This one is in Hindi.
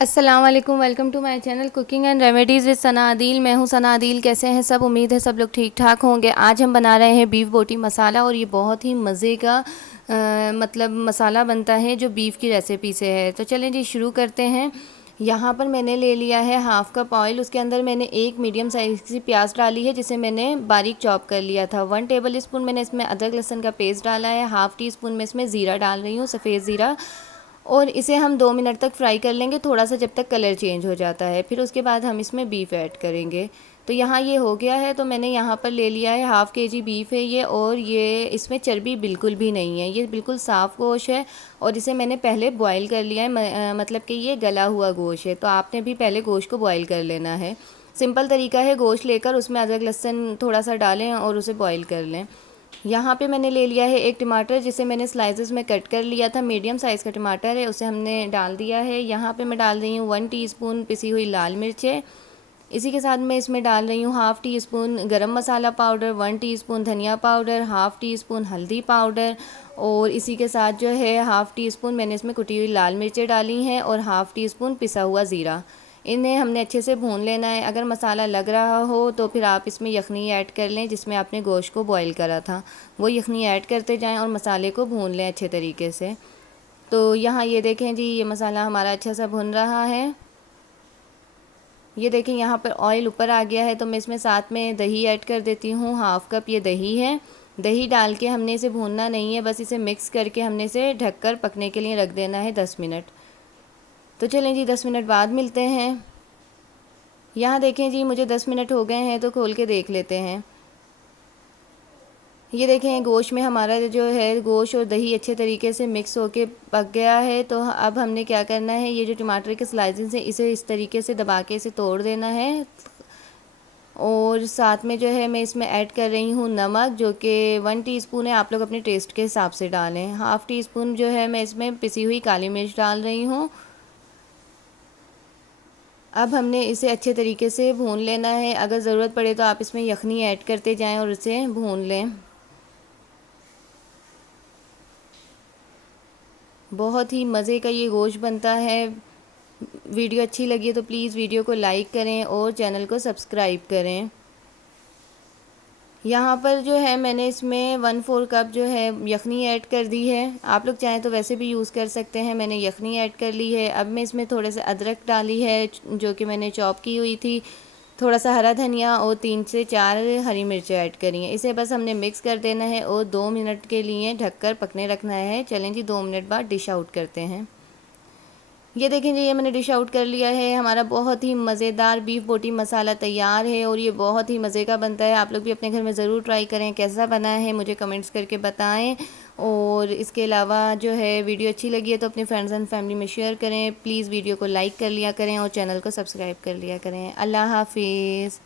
अस्सलाम वालेकुम, welcome to my channel cooking and remedies with Sana Adil. मैं हूं सना आदिल। कैसे हैं सब? उम्मीद है सब लोग ठीक ठाक होंगे। आज हम बना रहे हैं बीफ बोटी मसाला और ये बहुत ही मज़े का मतलब मसाला बनता है जो बीफ की रेसिपी से है। तो चलें जी शुरू करते हैं। यहाँ पर मैंने ले लिया है हाफ़ कप ऑयल। उसके अंदर मैंने एक मीडियम साइज़ की प्याज डाली है जिसे मैंने बारीक चॉप कर लिया था। 1 टेबल स्पून मैंने इसमें अदरक लहसुन का पेस्ट डाला है। हाफ़ टी स्पून में इसमें ज़ीरा डाल रही हूँ, सफ़ेद ज़ीरा, और इसे हम 2 मिनट तक फ्राई कर लेंगे, थोड़ा सा जब तक कलर चेंज हो जाता है। फिर उसके बाद हम इसमें बीफ ऐड करेंगे। तो यहाँ ये हो गया है। तो मैंने यहाँ पर ले लिया है हाफ़ केजी बीफ है ये, और ये इसमें चर्बी बिल्कुल भी नहीं है, ये बिल्कुल साफ़ गोश्त है। और इसे मैंने पहले बॉईल कर लिया है, मतलब कि ये गला हुआ गोश्त है। तो आपने भी पहले गोश्त को बॉईल कर लेना है। सिंपल तरीका है, गोश्त लेकर उसमें अदरक लहसुन थोड़ा सा डालें और उसे बॉईल कर लें। यहाँ पे मैंने ले लिया है एक टमाटर जिसे मैंने स्लाइसेस में कट कर लिया था। मीडियम साइज़ का टमाटर है, उसे हमने डाल दिया है। यहाँ पे मैं डाल रही हूँ 1 टीस्पून पिसी हुई लाल मिर्चें। इसी के साथ मैं इसमें डाल रही हूँ हाफ़ टी स्पून गरम मसाला पाउडर, 1 टीस्पून धनिया पाउडर, हाफ़ टी स्पून हल्दी पाउडर, और इसी के साथ जो है हाफ़ टी स्पून मैंने इसमें कुटी हुई लाल मिर्चें डाली हैं, और हाफ़ टी स्पून पिसा हुआ ज़ीरा। इन्हें हमने अच्छे से भून लेना है। अगर मसाला लग रहा हो तो फिर आप इसमें यखनी ऐड कर लें जिसमें आपने गोश्त को बॉईल करा था, वो यखनी ऐड करते जाएं और मसाले को भून लें अच्छे तरीके से। तो यहाँ ये देखें जी, ये मसाला हमारा अच्छा सा भुन रहा है। ये देखें यहाँ पर ऑयल ऊपर आ गया है। तो मैं इसमें साथ में दही ऐड कर देती हूँ, हाफ़ कप ये दही है। दही डाल के हमने इसे भूनना नहीं है, बस इसे मिक्स करके हमने इसे ढककर पकने के लिए रख देना है 10 मिनट। तो चलें जी 10 मिनट बाद मिलते हैं। यहाँ देखें जी, मुझे 10 मिनट हो गए हैं, तो खोल के देख लेते हैं। ये देखें गोश्त में हमारा जो है गोश्त और दही अच्छे तरीके से मिक्स होके पक गया है। तो अब हमने क्या करना है, ये जो टमाटर के स्लाइसेस हैं इसे इस तरीके से दबा के इसे तोड़ देना है। और साथ में जो है मैं इसमें ऐड कर रही हूँ नमक, जो कि 1 टीस्पून है, आप लोग अपने टेस्ट के हिसाब से डालें। हाफ़ टी स्पून जो है मैं इसमें पिसी हुई काली मिर्च डाल रही हूँ। अब हमने इसे अच्छे तरीके से भून लेना है। अगर ज़रूरत पड़े तो आप इसमें यखनी ऐड करते जाएं और इसे भून लें। बहुत ही मज़े का ये गोश्त बनता है। वीडियो अच्छी लगी तो प्लीज़ वीडियो को लाइक करें और चैनल को सब्सक्राइब करें। यहाँ पर जो है मैंने इसमें 1/4 कप जो है यखनी ऐड कर दी है। आप लोग चाहें तो वैसे भी यूज़ कर सकते हैं। मैंने यखनी ऐड कर ली है। अब मैं इसमें थोड़े से अदरक डाली है जो कि मैंने चॉप की हुई थी, थोड़ा सा हरा धनिया और 3 से 4 हरी मिर्चें ऐड करी हैं। इसे बस हमने मिक्स कर देना है और 2 मिनट के लिए ढककर पकने रखना है। चलें जी 2 मिनट बाद डिश आउट करते हैं। ये देखें जी, ये मैंने डिश आउट कर लिया है। हमारा बहुत ही मज़ेदार बीफ बोटी मसाला तैयार है और ये बहुत ही मज़े का बनता है। आप लोग भी अपने घर में ज़रूर ट्राई करें। कैसा बना है मुझे कमेंट्स करके बताएं। और इसके अलावा जो है वीडियो अच्छी लगी है तो अपने फ्रेंड्स एंड फैमिली में शेयर करें। प्लीज़ वीडियो को लाइक कर लिया करें और चैनल को सब्सक्राइब कर लिया करें। अल्लाह हाफिज़।